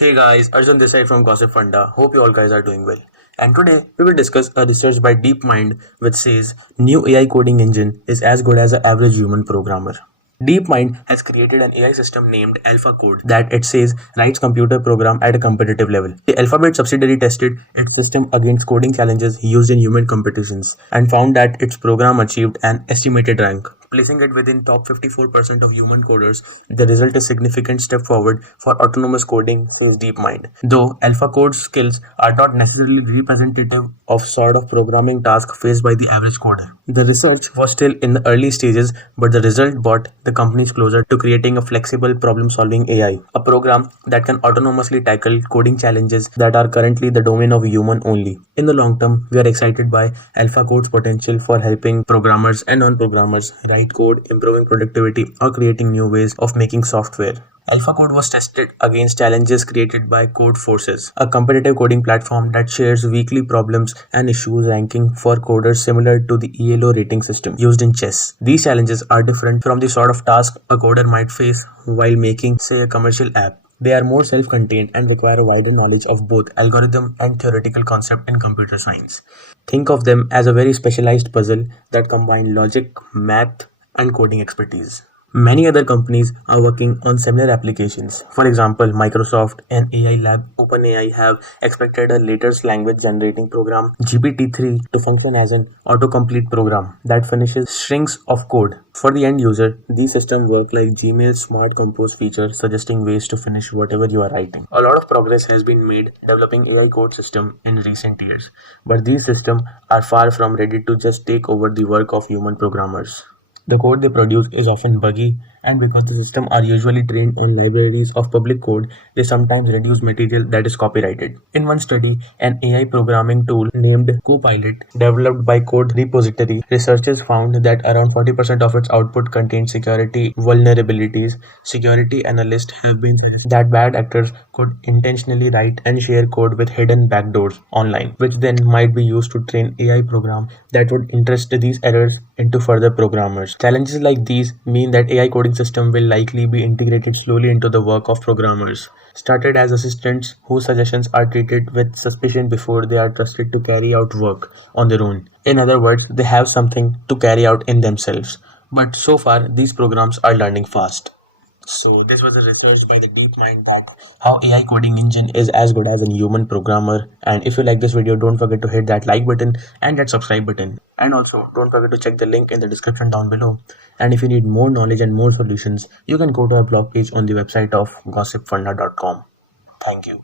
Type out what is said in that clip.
Hey guys, Arjun this side from Gossipfunda. Hope you all guys are doing well. And today we will discuss a research by DeepMind which says new AI coding engine is as good as an average human programmer. DeepMind has created an AI system named AlphaCode that it says writes computer program at a competitive level. The Alphabet subsidiary tested its system against coding challenges used in human competitions and found that its program achieved an estimated rank. Placing it within top 54% of human coders, the result is significant step forward for autonomous coding through DeepMind. Though AlphaCode's skills are not necessarily representative of sort of programming task faced by the average coder. The research was still in the early stages, but the result brought the companies closer to creating a flexible problem-solving AI, a program that can autonomously tackle coding challenges that are currently the domain of human only. In the long term, we are excited by AlphaCode's potential for helping programmers and non-programmers write code, improving productivity, or creating new ways of making software. AlphaCode was tested against challenges created by Code Forces, a competitive coding platform that shares weekly problems and issues ranking for coders similar to the ELO rating system used in chess. These challenges are different from the sort of task a coder might face while making, say, a commercial app. They are more self-contained and require a wider knowledge of both algorithm and theoretical concept in computer science. Think of them as a very specialized puzzle that combine logic, math, and coding expertise. Many other companies are working on similar applications. For example, Microsoft and AI lab OpenAI have expected a latest language generating program GPT-3 to function as an autocomplete program that finishes strings of code. For the end user, these systems work like Gmail's Smart Compose feature, suggesting ways to finish whatever you are writing. A lot of progress has been made developing AI code system in recent years, but these systems are far from ready to just take over the work of human programmers. The code they produce is often buggy, and because the systems are usually trained on libraries of public code, they sometimes reduce material that is copyrighted. In one study, an AI programming tool named Copilot, developed by Code Repository, researchers found that around 40% of its output contained security vulnerabilities. Security analysts have been suggesting that bad actors could intentionally write and share code with hidden backdoors online, which then might be used to train AI programs that would interest these errors into further programmers. Challenges like these mean that AI coding system will likely be integrated slowly into the work of programmers. Started as assistants whose suggestions are treated with suspicion before they are trusted to carry out work on their own. In other words, they have something to carry out in themselves. But so far, these programs are learning fast. So this was a research by the DeepMind that how AI coding engine is as good as a human programmer. And if you like this video, don't forget to hit that like button and that subscribe button. And also don't forget to check the link in the description down below. And if you need more knowledge and more solutions, you can go to our blog page on the website of gossipfunda.com. Thank you.